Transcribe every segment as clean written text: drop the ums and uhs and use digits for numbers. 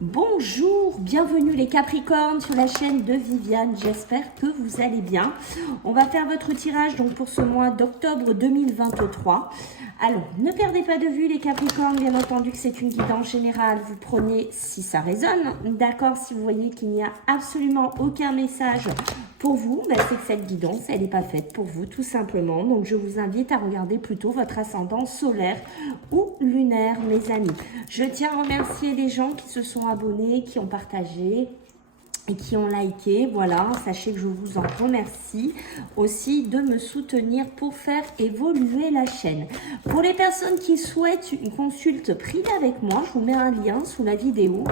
Bonjour, bienvenue les Capricornes sur la chaîne de Viviane, j'espère que vous allez bien. On va faire votre tirage donc pour ce mois d'octobre 2023. Alors, ne perdez pas de vue les Capricornes, bien entendu que c'est une guidance générale, vous prenez si ça résonne, d'accord? Si vous voyez qu'il n'y a absolument aucun message pour vous, ben c'est que cette guidance, elle n'est pas faite pour vous tout simplement. Donc, je vous invite à regarder plutôt votre ascendant solaire ou lunaire, mes amis. Je tiens à remercier les gens qui se sont abonnés, qui ont partagé et qui ont liké, voilà, sachez que je vous en remercie aussi de me soutenir pour faire évoluer la chaîne. Pour les personnes qui souhaitent une consulte privée avec moi, je vous mets un lien sous la vidéo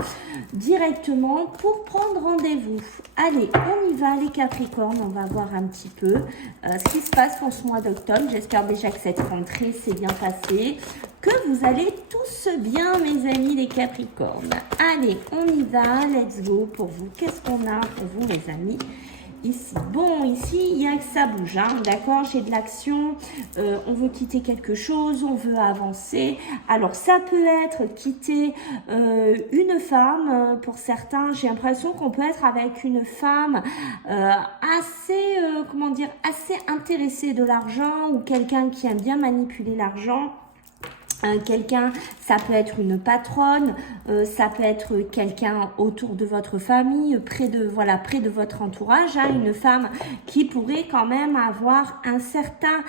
directement pour prendre rendez-vous. Allez, on y va les Capricornes, on va voir un petit peu ce qui se passe pour ce mois d'octobre. J'espère déjà que cette rentrée s'est bien passée, que vous allez tous bien mes amis les Capricornes. Allez, on y va, let's go pour vous. Qu'est-ce qu'on a pour vous mes amis ici? Bon, ici, il y a que ça bouge, hein, d'accord? J'ai de l'action, on veut quitter quelque chose, on veut avancer. Alors, ça peut être quitter une femme, pour certains, j'ai l'impression qu'on peut être avec une femme assez, comment dire, assez intéressée de l'argent ou quelqu'un qui aime bien manipuler l'argent. Quelqu'un, ça peut être une patronne, ça peut être quelqu'un autour de votre famille, près de votre entourage, hein, une femme qui pourrait quand même avoir un certain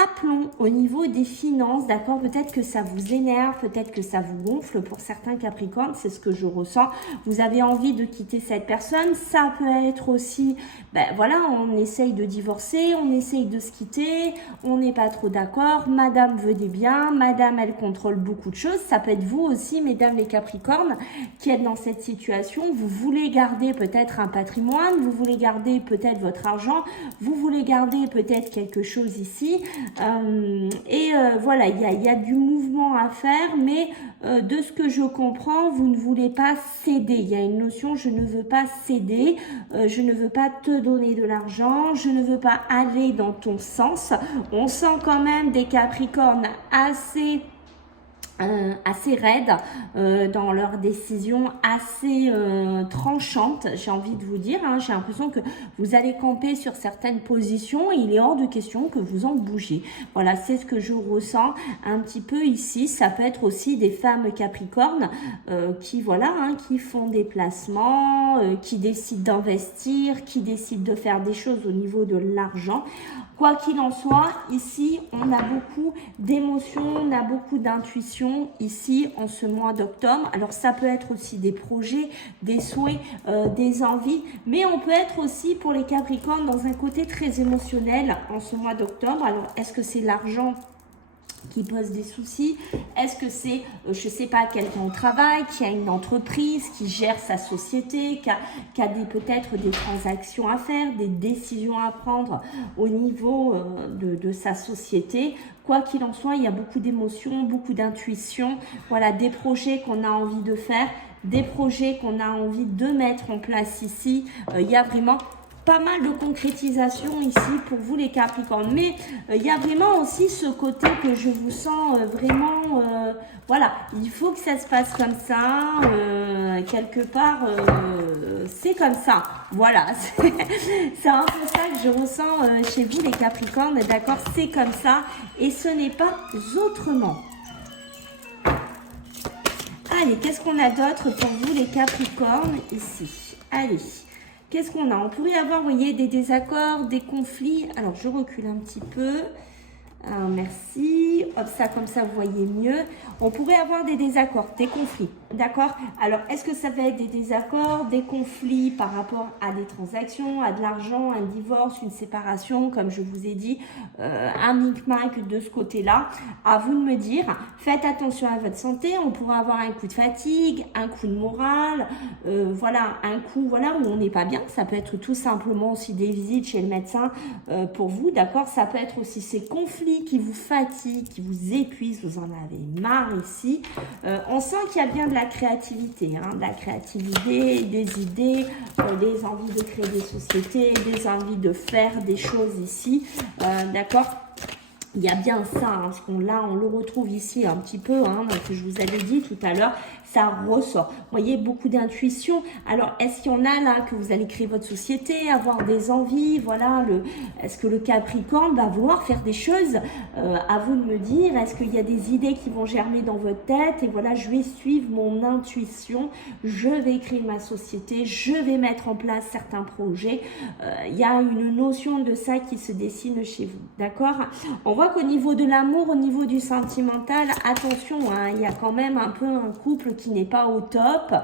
aplomb au niveau des finances, d'accord? Peut-être que ça vous énerve, peut-être que ça vous gonfle pour certains Capricornes, c'est ce que je ressens. Vous avez envie de quitter cette personne, ça peut être aussi, ben voilà, on essaye de divorcer, on essaye de se quitter, on n'est pas trop d'accord, madame veut des biens, madame elle contrôle beaucoup de choses, ça peut être vous aussi, mesdames les Capricornes, qui êtes dans cette situation, vous voulez garder peut-être un patrimoine, vous voulez garder peut-être votre argent, vous voulez garder peut-être quelque chose ici, voilà, il y a du mouvement à faire, mais de ce que je comprends, vous ne voulez pas céder. Il y a une notion, je ne veux pas céder, je ne veux pas te donner de l'argent, je ne veux pas aller dans ton sens. On sent quand même des Capricornes assez raides dans leurs décisions, assez tranchantes, j'ai envie de vous dire, hein. J'ai l'impression que vous allez camper sur certaines positions et il est hors de question que vous en bougiez. Voilà, c'est ce que je ressens un petit peu ici. Ça peut être aussi des femmes Capricornes qui, voilà, hein, qui font des placements, qui décident d'investir, qui décident de faire des choses au niveau de l'argent. Quoi qu'il en soit, ici, on a beaucoup d'émotions, on a beaucoup d'intuition ici en ce mois d'octobre. Alors, ça peut être aussi des projets, des souhaits, des envies, mais on peut être aussi pour les Capricornes dans un côté très émotionnel en ce mois d'octobre. Alors, est-ce que c'est l'argent qui pose des soucis? Est-ce que c'est, je sais pas, quelqu'un au travail, qui a une entreprise, qui gère sa société, qui a peut-être des transactions à faire, des décisions à prendre au niveau de sa société? Quoi qu'il en soit, il y a beaucoup d'émotions, beaucoup d'intuition, voilà, des projets qu'on a envie de faire, des projets qu'on a envie de mettre en place ici. Il y a vraiment pas mal de concrétisation ici pour vous les Capricornes, mais il y a vraiment aussi ce côté que je vous sens vraiment, voilà, il faut que ça se passe comme ça, quelque part, c'est comme ça, voilà, c'est un peu ça que je ressens chez vous les Capricornes, d'accord, c'est comme ça, et ce n'est pas autrement. Allez, qu'est-ce qu'on a d'autre pour vous les Capricornes ici? Allez. Qu'est-ce qu'on a? On pourrait avoir, vous voyez, des désaccords, des conflits. Alors, je recule un petit peu. Alors, merci. Hop, ça, comme ça, vous voyez mieux. On pourrait avoir des désaccords, des conflits. D'accord? Alors, est-ce que ça va être des désaccords, des conflits par rapport à des transactions, à de l'argent, un divorce, une séparation, comme je vous ai dit, un micmac de ce côté-là? À vous de me dire. Faites attention à votre santé. On pourrait avoir un coup de fatigue, un coup de morale, voilà, un coup, voilà, où on n'est pas bien. Ça peut être tout simplement aussi des visites chez le médecin pour vous, d'accord? Ça peut être aussi ces conflits qui vous fatiguent, qui vous épuisent, vous en avez marre ici. On sent qu'il y a bien de la créativité, hein, de la créativité, des idées, des envies de créer des sociétés, des envies de faire des choses ici, d'accord? Il y a bien ça, hein, parce qu'on là, on le retrouve ici un petit peu, hein, donc je vous avais dit tout à l'heure, ça ressort. Vous voyez, beaucoup d'intuition. Alors, est-ce qu'il y en a là que vous allez créer votre société, avoir des envies, voilà, est-ce que le Capricorne va vouloir faire des choses? À vous de me dire, est-ce qu'il y a des idées qui vont germer dans votre tête? Et voilà, je vais suivre mon intuition, je vais créer ma société, je vais mettre en place certains projets. Il y a une notion de ça qui se dessine chez vous, d'accord? On voit qu'au niveau de l'amour, au niveau du sentimental, attention, hein, il y a quand même un peu un couple qui n'est pas au top,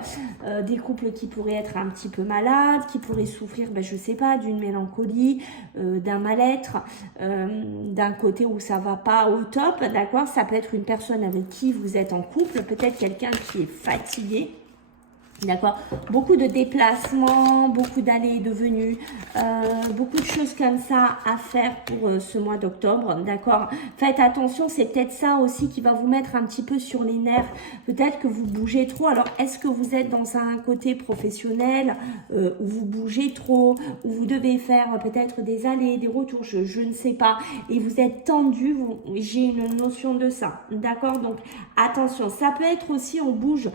des couples qui pourraient être un petit peu malades, qui pourraient souffrir, ben, je sais pas, d'une mélancolie, d'un mal-être, d'un côté où ça va pas au top, d'accord? Ça peut être une personne avec qui vous êtes en couple, peut-être quelqu'un qui est fatigué. D'accord, beaucoup de déplacements, beaucoup d'allées et de venues, beaucoup de choses comme ça à faire pour ce mois d'octobre, d'accord. Faites attention, c'est peut-être ça aussi qui va vous mettre un petit peu sur les nerfs. Peut-être que vous bougez trop. Alors, est-ce que vous êtes dans un côté professionnel où vous bougez trop, où vous devez faire peut-être des allées, des retours, je ne sais pas, et vous êtes tendu, j'ai une notion de ça, d'accord. Donc, attention, ça peut être aussi, on bouge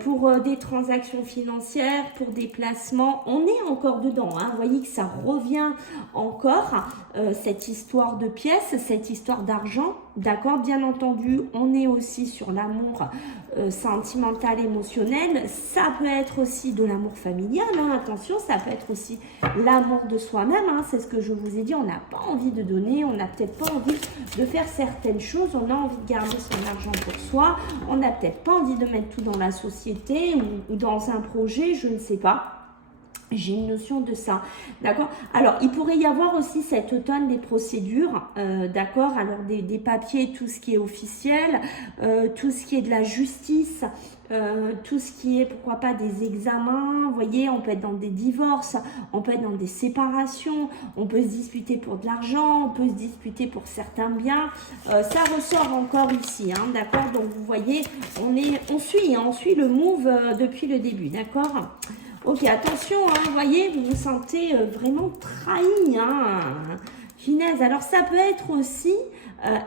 pour des transactions financières, pour des placements, on est encore dedans, hein. Vous voyez que ça revient encore, cette histoire de pièces, cette histoire d'argent, d'accord. Bien entendu, on est aussi sur l'amour sentimental, émotionnel, ça peut être aussi de l'amour familial, hein. Attention, ça peut être aussi l'amour de soi-même, hein. C'est ce que je vous ai dit, on n'a pas envie de donner, on n'a peut-être pas envie de faire certaines choses, on a envie de garder son argent pour soi, on n'a peut-être pas envie de mettre tout dans la société ou dans un projet, je ne sais pas. J'ai une notion de ça, d'accord. Alors, il pourrait y avoir aussi cet automne des procédures, d'accord. Alors, des papiers, tout ce qui est officiel, tout ce qui est de la justice, tout ce qui est, pourquoi pas, des examens. Vous voyez, on peut être dans des divorces, on peut être dans des séparations, on peut se disputer pour de l'argent, on peut se disputer pour certains biens. Ça ressort encore ici, hein, d'accord. Donc, vous voyez, on suit le move depuis le début, d'accord. Ok, attention, hein, vous voyez, vous vous sentez vraiment trahi, hein. Finesse. Alors, ça peut être aussi,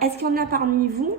est-ce qu'il y en a parmi vous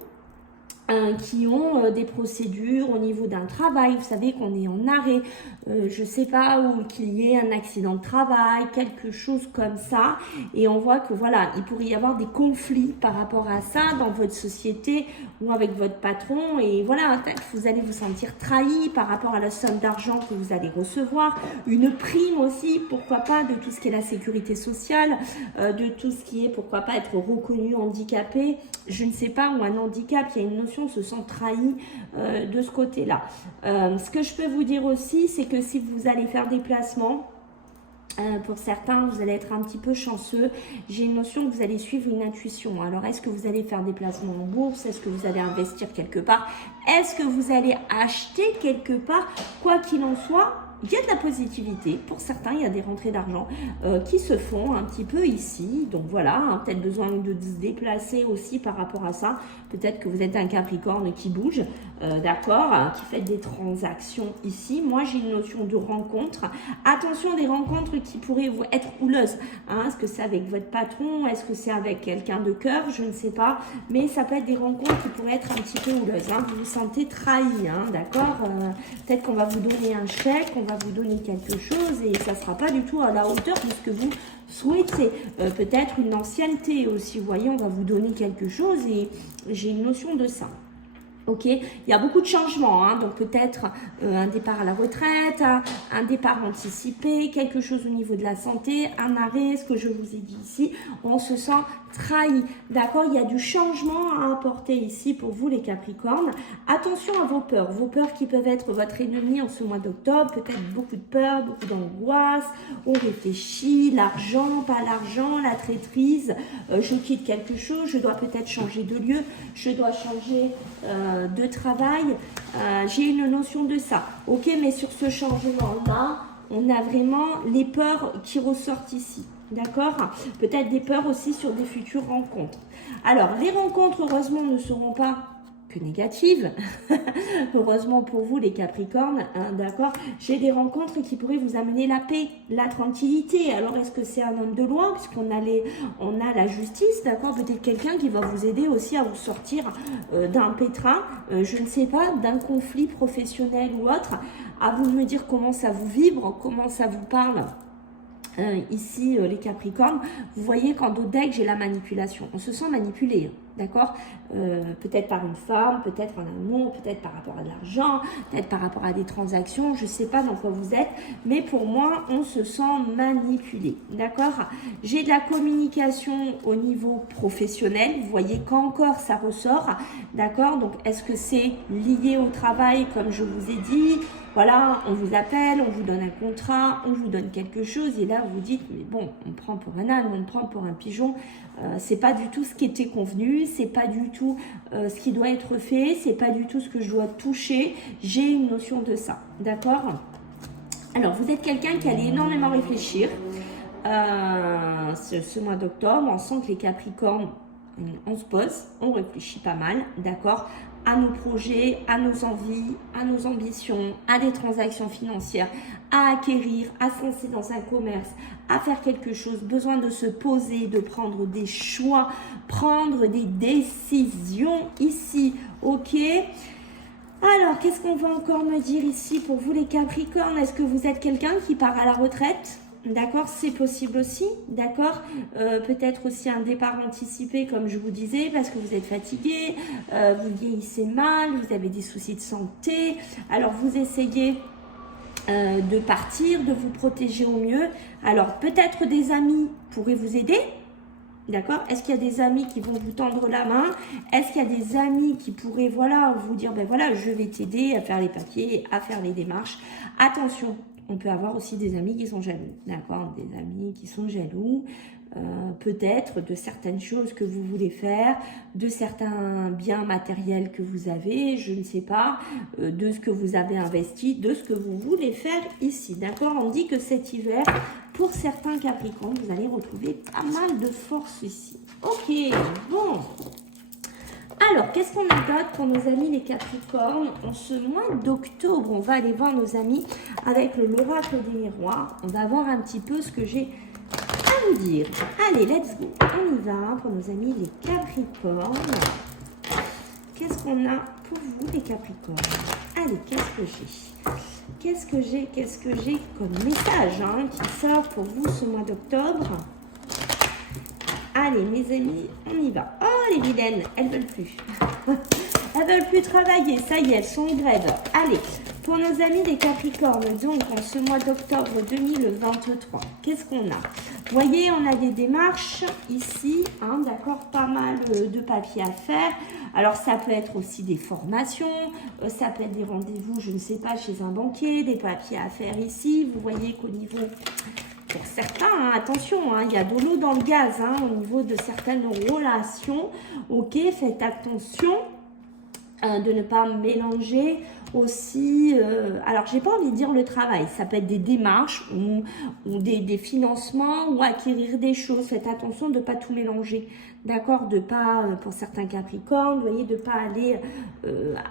qui ont des procédures au niveau d'un travail, vous savez qu'on est en arrêt, je sais pas, ou qu'il y ait un accident de travail, quelque chose comme ça, et on voit que voilà, il pourrait y avoir des conflits par rapport à ça dans votre société ou avec votre patron, et voilà, vous allez vous sentir trahi par rapport à la somme d'argent que vous allez recevoir, une prime aussi, pourquoi pas, de tout ce qui est la sécurité sociale, de tout ce qui est, pourquoi pas, être reconnu handicapé, je ne sais pas, ou un handicap, il y a une notion, se sent trahi de ce côté-là. Ce que je peux vous dire aussi, c'est que si vous allez faire des placements, pour certains, vous allez être un petit peu chanceux. J'ai une notion que vous allez suivre une intuition. Alors, est-ce que vous allez faire des placements en bourse? Est-ce que vous allez investir quelque part? Est-ce que vous allez acheter quelque part? Quoi qu'il en soit, il y a de la positivité. Pour certains, il y a des rentrées d'argent qui se font un petit peu ici. Donc voilà, hein, peut-être besoin de se déplacer aussi par rapport à ça. Peut-être que vous êtes un Capricorne qui bouge, d'accord, hein, qui fait des transactions ici. Moi, j'ai une notion de rencontre. Attention, des rencontres qui pourraient être houleuses. Hein. Est-ce que c'est avec votre patron? Est-ce que c'est avec quelqu'un de cœur? Je ne sais pas. Mais ça peut être des rencontres qui pourraient être un petit peu houleuses. Hein. Vous vous sentez trahi, hein, d'accord. Peut-être qu'on va vous donner un chèque, on va vous donner quelque chose et ça ne sera pas du tout à la hauteur de ce que vous souhaitez. Peut-être une ancienneté aussi, vous voyez, on va vous donner quelque chose et j'ai une notion de ça. Ok, il y a beaucoup de changements, hein, donc peut-être un départ à la retraite, un départ anticipé, quelque chose au niveau de la santé, un arrêt, ce que je vous ai dit ici, on se sent trahi, d'accord. Il y a du changement à apporter ici pour vous les Capricornes. Attention à vos peurs qui peuvent être votre ennemi en ce mois d'octobre, peut-être beaucoup de peur, beaucoup d'angoisse, on réfléchit, l'argent, pas l'argent, la traîtrise, je quitte quelque chose, je dois peut-être changer de lieu, je dois changer de travail, j'ai une notion de ça, ok, mais sur ce changement-là, on a vraiment les peurs qui ressortent ici, d'accord, peut-être des peurs aussi sur des futures rencontres. Alors, les rencontres, heureusement, ne seront pas que négatives. Heureusement pour vous, les Capricornes, hein, d'accord. J'ai des rencontres qui pourraient vous amener la paix, la tranquillité. Alors, est-ce que c'est un homme de loi, puisqu'on a on a la justice, d'accord. Peut-être quelqu'un qui va vous aider aussi à vous sortir d'un pétrin, je ne sais pas, d'un conflit professionnel ou autre. À vous de me dire comment ça vous vibre, comment ça vous parle. Ici, les Capricornes, vous voyez qu'en dos deck, j'ai la manipulation. On se sent manipulé, hein, d'accord. Peut-être par une femme, peut-être en amour, peut-être par rapport à de l'argent, peut-être par rapport à des transactions, je ne sais pas dans quoi vous êtes, mais pour moi, on se sent manipulé, d'accord. J'ai de la communication au niveau professionnel, vous voyez qu'encore ça ressort, d'accord. Donc, est-ce que c'est lié au travail, comme je vous ai dit? Voilà, on vous appelle, on vous donne un contrat, on vous donne quelque chose et là vous dites mais bon, on prend pour un âne, on prend pour un pigeon, c'est pas du tout ce qui était convenu, c'est pas du tout ce qui doit être fait, c'est pas du tout ce que je dois toucher, j'ai une notion de ça, d'accord. Alors vous êtes quelqu'un qui allait énormément réfléchir ce mois d'octobre, on sent que les Capricornes, on se pose, on réfléchit pas mal, d'accord, à nos projets, à nos envies, à nos ambitions, à des transactions financières, à acquérir, à se lancer dans un commerce, à faire quelque chose, besoin de se poser, de prendre des choix, prendre des décisions ici, ok. Alors, qu'est-ce qu'on va encore me dire ici pour vous les Capricornes? Est-ce que vous êtes quelqu'un qui part à la retraite? D'accord, c'est possible aussi, d'accord. Peut-être aussi un départ anticipé, comme je vous disais, parce que vous êtes fatigué, vous vieillissez mal, vous avez des soucis de santé. Alors, vous essayez de partir, de vous protéger au mieux. Alors, peut-être des amis pourraient vous aider. D'accord. Est-ce qu'il y a des amis qui vont vous tendre la main? Est-ce qu'il y a des amis qui pourraient, voilà, vous dire, ben voilà, je vais t'aider à faire les papiers, à faire les démarches. Attention, on peut avoir aussi des amis qui sont jaloux, d'accord? Des amis qui sont jaloux, peut-être de certaines choses que vous voulez faire, de certains biens matériels que vous avez, je ne sais pas, de ce que vous avez investi, de ce que vous voulez faire ici, d'accord? On dit que cet hiver, pour certains Capricornes, vous allez retrouver pas mal de force ici. Ok, bon. Alors, qu'est-ce qu'on a d'autre pour nos amis les Capricornes? En ce mois d'octobre, on va aller voir nos amis avec l'oracle des miroirs. On va voir un petit peu ce que j'ai à vous dire. Allez, let's go. On y va pour nos amis les Capricornes. Qu'est-ce qu'on a pour vous les Capricornes? Allez, qu'est-ce que j'ai? Qu'est-ce que j'ai comme message qui sort pour vous ce mois d'octobre? Allez, mes amis, on y va. Oh, les vilaines, elles veulent plus. Elles veulent plus travailler, ça y est, elles sont en grève. Allez, pour nos amis les Capricornes, donc en ce mois d'octobre 2023, qu'est-ce qu'on a? Vous voyez, on a des démarches ici, d'accord, pas mal de papiers à faire. Alors, ça peut être aussi des formations, ça peut être des rendez-vous, je ne sais pas, chez un banquier, des papiers à faire ici. Vous voyez qu'au niveau... Pour certains, attention, il y a de l'eau dans le gaz au niveau de certaines relations. Ok, faites attention de ne pas mélanger aussi... alors, j'ai pas envie de dire le travail. Ça peut être des démarches ou des financements ou acquérir des choses. Faites attention de ne pas tout mélanger. D'accord, de pas, pour certains Capricornes, vous voyez, de pas aller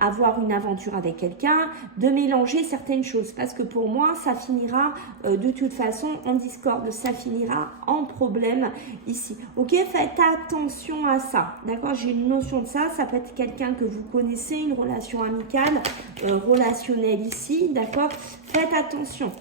avoir une aventure avec quelqu'un, de mélanger certaines choses. Parce que pour moi, ça finira de toute façon en discorde, ça finira en problème ici. Ok, faites attention à ça. D'accord, j'ai une notion de ça. Ça peut être quelqu'un que vous connaissez, une relation amicale, relationnelle ici. D'accord, faites attention.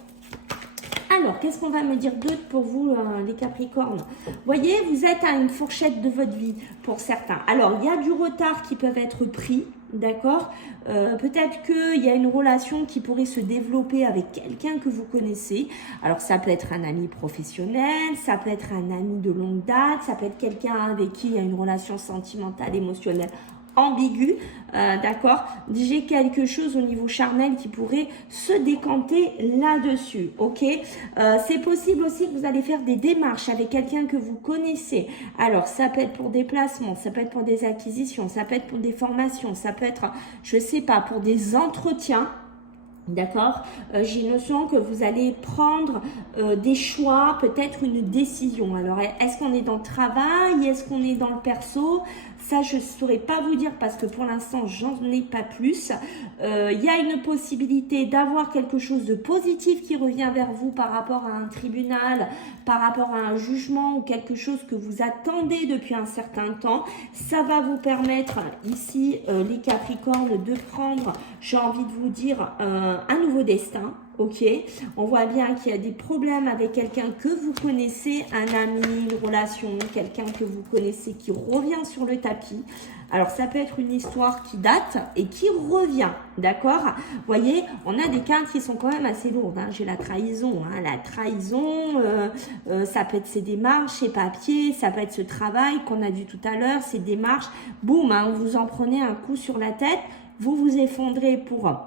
Alors, qu'est-ce qu'on va me dire d'autre pour vous, les Capricornes? Voyez, vous êtes à une fourchette de votre vie pour certains. Alors, il y a du retard qui peut être pris, d'accord? Peut-être qu'il y a une relation qui pourrait se développer avec quelqu'un que vous connaissez. Alors, ça peut être un ami professionnel, ça peut être un ami de longue date, ça peut être quelqu'un avec qui il y a une relation sentimentale, émotionnelle ambigu, d'accord. J'ai quelque chose au niveau charnel qui pourrait se décanter là-dessus, ok. C'est possible aussi que vous allez faire des démarches avec quelqu'un que vous connaissez. Alors, ça peut être pour des placements, ça peut être pour des acquisitions, ça peut être pour des formations, ça peut être, je sais pas, pour des entretiens. D'accord, j'ai une notion que vous allez prendre des choix, peut-être une décision. Alors, est-ce qu'on est dans le travail? Est-ce qu'on est dans le perso? Ça, je ne saurais pas vous dire parce que pour l'instant, j'en ai pas plus. Il y a une possibilité d'avoir quelque chose de positif qui revient vers vous par rapport à un tribunal, par rapport à un jugement ou quelque chose que vous attendez depuis un certain temps. Ça va vous permettre ici, les Capricornes, de prendre, j'ai envie de vous dire, un nouveau destin. Ok, on voit bien qu'il y a des problèmes avec quelqu'un que vous connaissez, un ami, une relation, quelqu'un que vous connaissez qui revient sur le tapis. Alors, ça peut être une histoire qui date et qui revient, d'accord? Vous voyez, on a des cartes qui sont quand même assez lourdes. Hein. J'ai la trahison. Hein. La trahison, ça peut être ces démarches, ces papiers, ça peut être ce travail qu'on a dit tout à l'heure, ces démarches. Boum, hein, vous en prenez un coup sur la tête, vous vous effondrez pour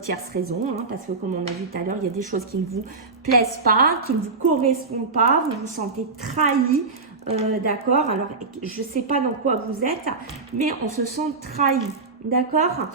tierce raison, hein, parce que comme on a vu tout à l'heure, il y a des choses qui ne vous plaisent pas, qui ne vous correspondent pas, vous vous sentez trahi, d'accord? Alors, je ne sais pas dans quoi vous êtes, mais on se sent trahi. D'accord.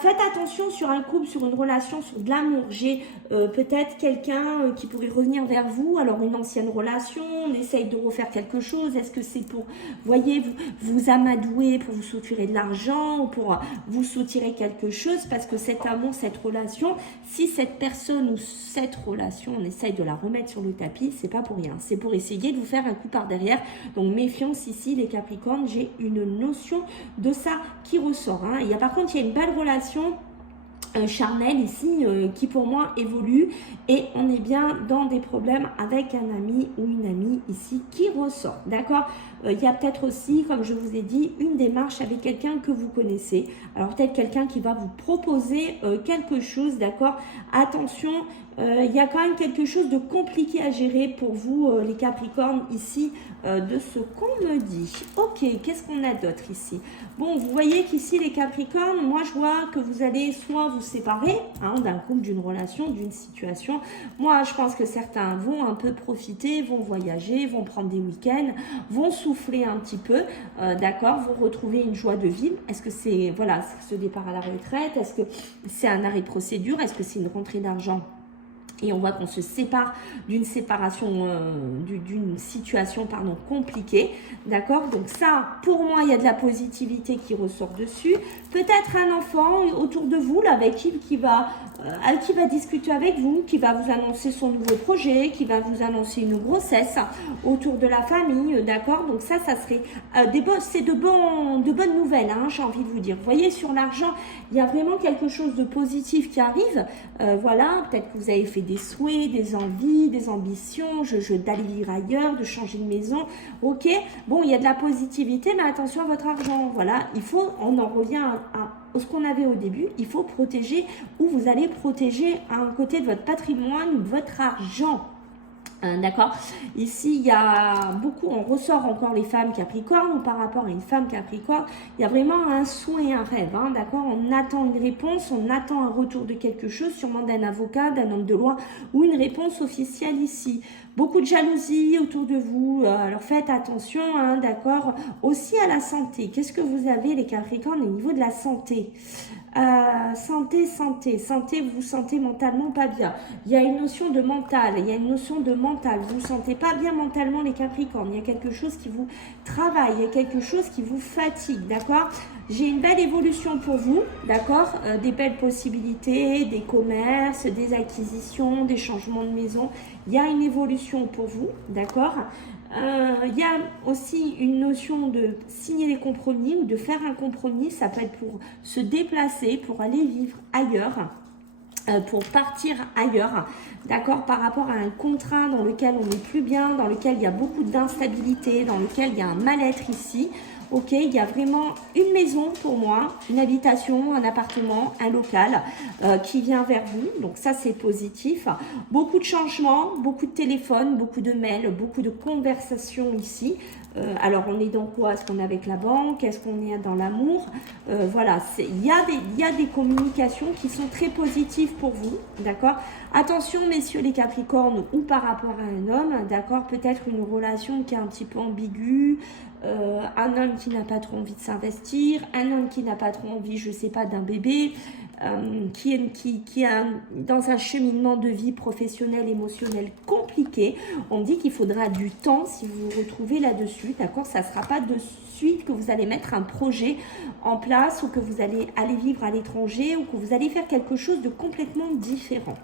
Faites attention sur un couple, sur une relation, sur de l'amour. J'ai peut-être quelqu'un qui pourrait revenir vers vous. Alors, une ancienne relation, on essaye de refaire quelque chose. Est-ce que c'est pour, voyez, vous amadouer, pour vous soutirer de l'argent ou pour vous soutirer quelque chose? Parce que cet amour, cette relation, si cette personne ou cette relation, on essaye de la remettre sur le tapis, c'est pas pour rien. C'est pour essayer de vous faire un coup par derrière. Donc, méfiance ici, les Capricornes. J'ai une notion de ça qui ressort. Hein. Par contre, il y a une belle relation charnelle ici qui pour moi évolue et on est bien dans des problèmes avec un ami ou une amie ici qui ressort, d'accord. Il y a peut-être aussi, comme je vous ai dit, une démarche avec quelqu'un que vous connaissez. Alors peut-être quelqu'un qui va vous proposer quelque chose, d'accord. Attention, il y a quand même quelque chose de compliqué à gérer pour vous, les Capricornes, ici, de ce qu'on me dit. Ok, qu'est-ce qu'on a d'autre ici? Bon, vous voyez qu'ici, les Capricornes, moi, je vois que vous allez soit vous séparer hein, d'un couple, d'une relation, d'une situation. Moi, je pense que certains vont un peu profiter, vont voyager, vont prendre des week-ends, vont souffler un petit peu, d'accord, vont retrouver une joie de vivre. Est-ce que c'est, voilà, ce départ à la retraite? Est-ce que c'est un arrêt de procédure? Est-ce que c'est une rentrée d'argent? Et on voit qu'on se sépare d'une séparation, d'une situation compliquée, d'accord. Donc ça, pour moi, il y a de la positivité qui ressort dessus. Peut-être un enfant autour de vous, là, avec qui va discuter avec vous, qui va vous annoncer son nouveau projet, qui va vous annoncer une grossesse autour de la famille, d'accord. Donc ça serait c'est de bonnes nouvelles, hein, j'ai envie de vous dire. Vous voyez, sur l'argent, il y a vraiment quelque chose de positif qui arrive. Voilà, peut-être que vous avez fait des souhaits, des envies, des ambitions, d'aller vivre ailleurs, de changer de maison, ok. Bon, il y a de la positivité, mais attention à votre argent, voilà. On en revient à ce qu'on avait au début, il faut protéger, ou vous allez protéger un côté de votre patrimoine ou de votre argent. D'accord. Ici, il y a beaucoup, on ressort encore les femmes Capricornes, ou par rapport à une femme Capricorne, il y a vraiment un souhait, un rêve, hein, d'accord. On attend une réponse, on attend un retour de quelque chose, sûrement d'un avocat, d'un homme de loi, ou une réponse officielle ici. Beaucoup de jalousie autour de vous, alors faites attention, hein, d'accord. Aussi à la santé, qu'est-ce que vous avez les Capricornes au niveau de la santé? Santé, vous vous sentez mentalement pas bien. Il y a une notion de mental, il y a une notion de mental. Vous vous sentez pas bien mentalement, les Capricornes. Il y a quelque chose qui vous travaille, il y a quelque chose qui vous fatigue, d'accord. J'ai une belle évolution pour vous, d'accord. Des belles possibilités, des commerces, des acquisitions, des changements de maison. Il y a une évolution pour vous, d'accord. Il y a aussi une notion de signer les compromis ou de faire un compromis. Ça peut être pour se déplacer, pour aller vivre ailleurs, pour partir ailleurs, d'accord, par rapport à un contrat dans lequel on n'est plus bien, dans lequel il y a beaucoup d'instabilité, dans lequel il y a un mal-être ici. Ok, il y a vraiment une maison pour moi, une habitation, un appartement, un local qui vient vers vous. Donc ça, c'est positif. Beaucoup de changements, beaucoup de téléphones, beaucoup de mails, beaucoup de conversations ici. Alors, on est dans quoi? Est-ce qu'on est avec la banque? Est-ce qu'on est dans l'amour? Voilà, il y a des communications qui sont très positives pour vous, d'accord? Attention, messieurs les Capricornes, ou par rapport à un homme, d'accord? Peut-être une relation qui est un petit peu ambiguë, un homme qui n'a pas trop envie de s'investir, un homme qui n'a pas trop envie, je sais pas, d'un bébé, qui est dans un cheminement de vie professionnel, émotionnel compliqué. compliqué. On dit qu'il faudra du temps si vous vous retrouvez là-dessus, d'accord? Ça ne sera pas de suite que vous allez mettre un projet en place ou que vous allez aller vivre à l'étranger ou que vous allez faire quelque chose de complètement différent.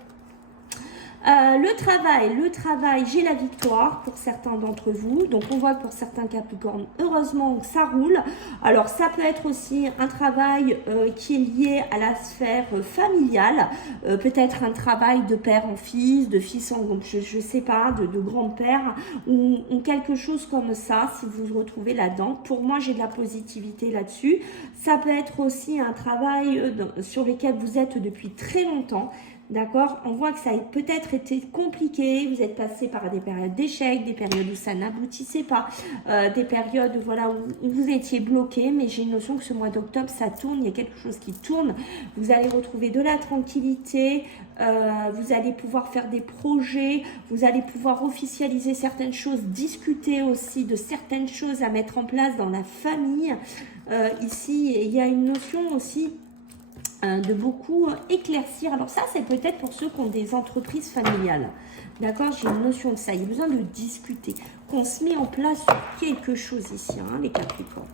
Le travail, j'ai la victoire pour certains d'entre vous. Donc, on voit que pour certains Capricornes, heureusement, ça roule. Alors, ça peut être aussi un travail qui est lié à la sphère familiale. Peut-être un travail de père en fils, de fils en, je sais pas, de grand-père ou quelque chose comme ça, si vous vous retrouvez là-dedans. Pour moi, j'ai de la positivité là-dessus. Ça peut être aussi un travail sur lequel vous êtes depuis très longtemps. D'accord? On voit que ça a peut-être été compliqué, vous êtes passé par des périodes d'échec, des périodes où ça n'aboutissait pas, des périodes voilà, où vous étiez bloqué, mais j'ai une notion que ce mois d'octobre, ça tourne, il y a quelque chose qui tourne, vous allez retrouver de la tranquillité, vous allez pouvoir faire des projets, vous allez pouvoir officialiser certaines choses, discuter aussi de certaines choses à mettre en place dans la famille. Ici, il y a une notion aussi de beaucoup éclaircir. Alors ça, c'est peut-être pour ceux qui ont des entreprises familiales. D'accord? J'ai une notion de ça. Il y a besoin de discuter. Qu'on se met en place sur quelque chose ici, hein, les Capricornes.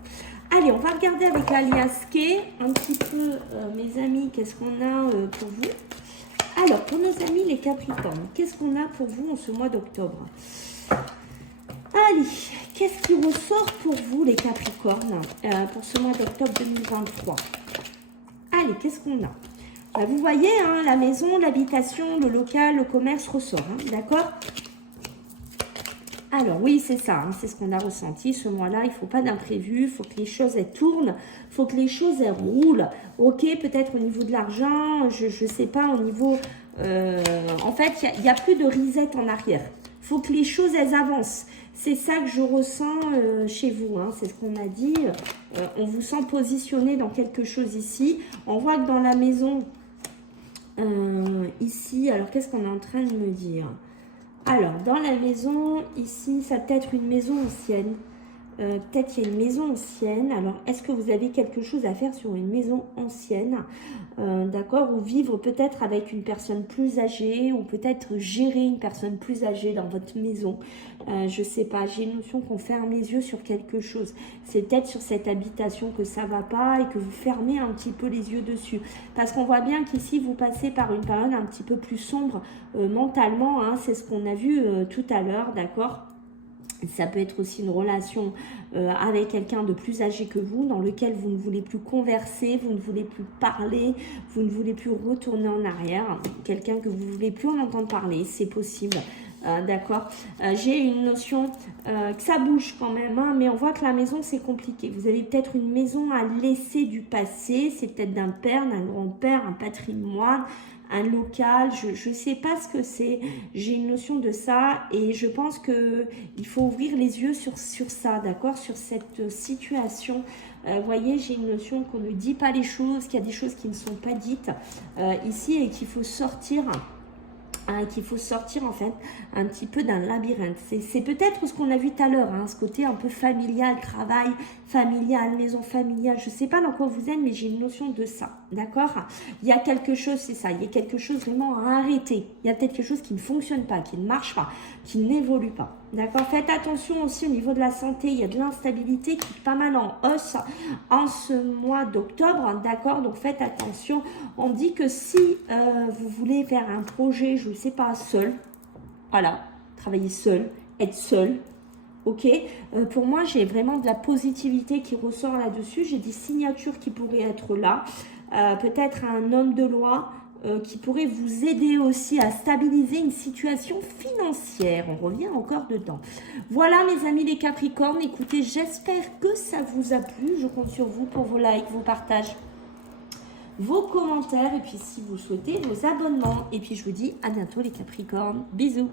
Allez, on va regarder avec l'alias K un petit peu, mes amis, qu'est-ce qu'on a pour vous. Alors, pour nos amis les Capricornes, qu'est-ce qu'on a pour vous en ce mois d'octobre? Allez, qu'est-ce qui ressort pour vous les Capricornes pour ce mois d'octobre 2023? Allez, qu'est-ce qu'on a? Bah, vous voyez, hein, la maison, l'habitation, le local, le commerce ressort, hein, d'accord? Alors, oui, c'est ça, hein, c'est ce qu'on a ressenti ce mois-là. Il ne faut pas d'imprévu, il faut que les choses, elles tournent, il faut que les choses, elles roulent. Ok, peut-être au niveau de l'argent, je ne sais pas, au niveau... en fait, il n'y a plus de reset en arrière. Il faut que les choses, elles avancent. C'est ça que je ressens chez vous, hein, c'est ce qu'on a dit. On vous sent positionné dans quelque chose ici. On voit que dans la maison, ici, alors qu'est-ce qu'on est en train de me dire? Alors, dans la maison, ici, ça peut être une maison ancienne. Peut-être qu'il y a une maison ancienne. Alors, est-ce que vous avez quelque chose à faire sur une maison ancienne? D'accord? Ou vivre peut-être avec une personne plus âgée, ou peut-être gérer une personne plus âgée dans votre maison. Je ne sais pas, j'ai une notion qu'on ferme les yeux sur quelque chose. C'est peut-être sur cette habitation que ça ne va pas et que vous fermez un petit peu les yeux dessus. Parce qu'on voit bien qu'ici, vous passez par une période un petit peu plus sombre mentalement. Hein, c'est ce qu'on a vu tout à l'heure, d'accord? Ça peut être aussi une relation avec quelqu'un de plus âgé que vous, dans lequel vous ne voulez plus converser, vous ne voulez plus parler, vous ne voulez plus retourner en arrière. Quelqu'un que vous ne voulez plus en entendre parler, c'est possible. D'accord, j'ai une notion que ça bouge quand même, hein, mais on voit que la maison, c'est compliqué. Vous avez peut-être une maison à laisser du passé, c'est peut-être d'un père, d'un grand-père, un patrimoine, un local, je ne sais pas ce que c'est, j'ai une notion de ça et je pense qu'il faut ouvrir les yeux sur ça, d'accord, sur cette situation. Voyez, j'ai une notion qu'on ne dit pas les choses, qu'il y a des choses qui ne sont pas dites ici et qu'il faut sortir... en fait un petit peu d'un labyrinthe. C'est peut-être ce qu'on a vu tout à l'heure, hein, ce côté un peu familial, travail familial, maison familiale, je ne sais pas dans quoi vous êtes, mais j'ai une notion de ça, d'accord? Il y a quelque chose, c'est ça, il y a quelque chose vraiment à arrêter, il y a peut-être quelque chose qui ne fonctionne pas, qui ne marche pas, qui n'évolue pas, d'accord? Faites attention aussi au niveau de la santé, il y a de l'instabilité qui est pas mal en hausse en ce mois d'octobre, d'accord? Donc faites attention, on dit que si vous voulez faire un projet, je ne sais pas, seul, voilà, travailler seul, être seul, ok, pour moi, j'ai vraiment de la positivité qui ressort là-dessus. J'ai des signatures qui pourraient être là. Peut-être un homme de loi qui pourrait vous aider aussi à stabiliser une situation financière. On revient encore dedans. Voilà, mes amis les Capricornes. Écoutez, j'espère que ça vous a plu. Je compte sur vous pour vos likes, vos partages, vos commentaires. Et puis, si vous souhaitez, vos abonnements. Et puis, je vous dis à bientôt les Capricornes. Bisous.